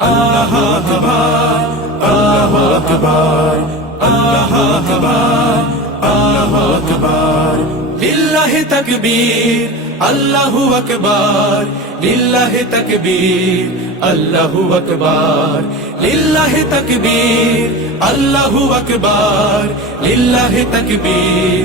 আল্লাহু আকবার আল্লাহু আকবার আল্লাহু আকবার আল্লাহু আকবার লিল্লাহি তাকবীর আল্লাহু আকবার লিল্লাহি তাকবীর আল্লাহু আকবার লিল্লাহি তাকবীর আল্লাহু আকবার লিল্লাহি তাকবীর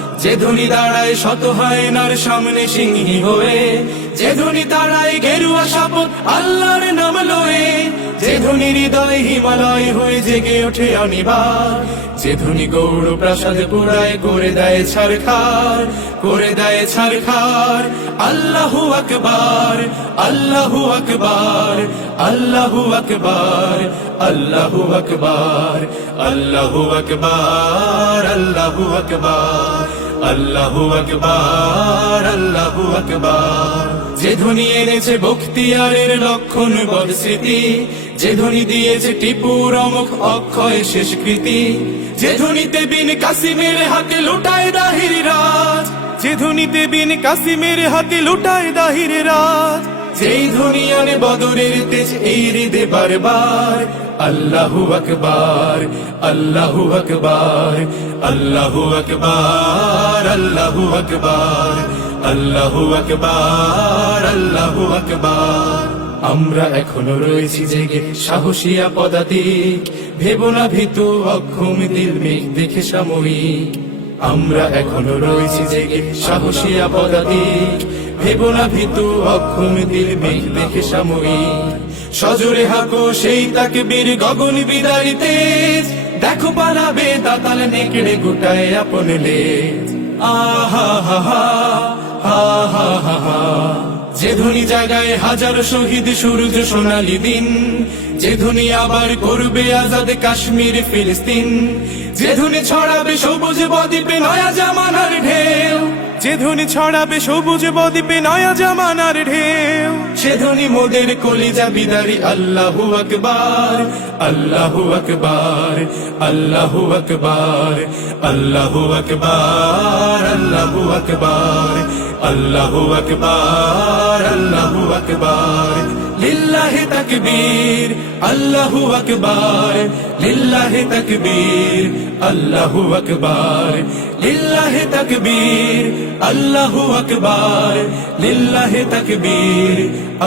যে ধনী দাঁড়ায় শত হয় নার সামনে সিংহী হয়ে, যে ধনী দাঁড়ায় গেরুয়া শপথ আল্লাহর নাম লয়ে, যে ধনী হৃদয় হিমালয় হয়ে জেগে ওঠে অনিবার, যে ধনী গৌর প্রাসাদ পুরায় করে দেয় ছারখার করে দেয় ছারখার আল্লাহু আকবার আল্লাহু আকবার আল্লাহু আকবার আল্লাহু আকবার আল্লাহু আকবার আল্লাহু আকবার। আল্লাহু আকবার আল্লাহু আকবার। যে ধ্বনি এনেছে লক্ষণ বদ স্মৃতি যে ধ্বনি দিয়েছে টিপুর অমুখ অক্ষয় শেষ কৃতি, যে ধ্বনিতে বিন কাসিমের হাতে লুটায় দাহির রাজ, যে ধ্বনিতে বিন কাসিমের হাতে লুটায় দাহির রাজ, যেই ধ্বনি আনে বদরের তেজ এই হৃদে বারবার। আল্লাহু আকবার আল্লাহু আকবার আল্লাহু আকবার আল্লাহু আকবার আল্লাহু আকবার আল্লাহু আকবার। আমরা এখনও রয়েছি জেগে সাহসিয়া পদাতিক, ভেব না ভীতু অক্ষম দিল মেঘ দেখে সাময়িক। আমরা এখনও রয়েছি জেগে সাহসিয়া পদাতিক ভেব না ভীতু, অক্ষম দিল মেঘ দেখে সাময়িক। সজোরে হাকো সেই তাকে বীর গগন বিদারি তেজ দেখো পালাবে দাতাল নেকড়ে গোটায় আপন লেজ। আহা হা হা হা হা হা যে ধনী জায়গায় হাজার শহীদ সূর্য সোনালি দিন। যে ধনী আবার করবে আজাদ কাশ্মীর, ফিলিস্তিন। যে ধনী ছড়াবে সবুজ বদ্বীপে নয়া জামানার ঢেউ যে ধনী ছড়াবে সবুজ বদ্বীপে নয়া জামানার ঢেউ। সে ধনী মোদের কলিজা বিদারি, আল্লাহু আকবার আল্লাহু আকবার আল্লাহু আকবার আল্লাহু আকবার আল্লাহু আকবার আল্লাহু আকবার আল্লাহু আকবার। তাকবীর আল্লাহু আকবার লিল্লাহি তাকবীর আল্লাহু আকবার লিল্লাহি তাকবীর আল্লাহু আকবার লিল্লাহি তাকবীর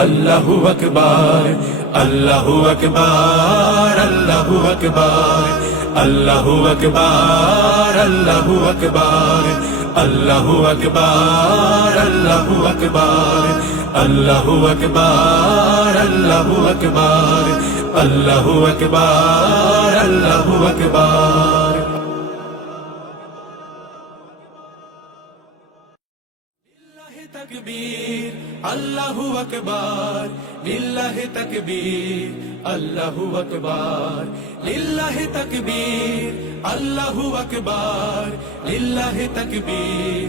আল্লাহু আকবার আল্লাহু আকবার আল্লাহু আকবার আল্লাহু আকবার আল্লাহু আকবার আল্লাহু আকবার আল্লাহু আকবার আল্লাহু আকবার আল্লাহু আকবার আল্লাহু আকবার আল্লাহু আকবার। তাকবীর, আল্লাহু আকবার, লিল্লাহি তাকবীর, আল্লাহু আকবার। লিল্লাহি তাকবীর, আল্লাহু আকবার, লিল্লাহি তাকবীর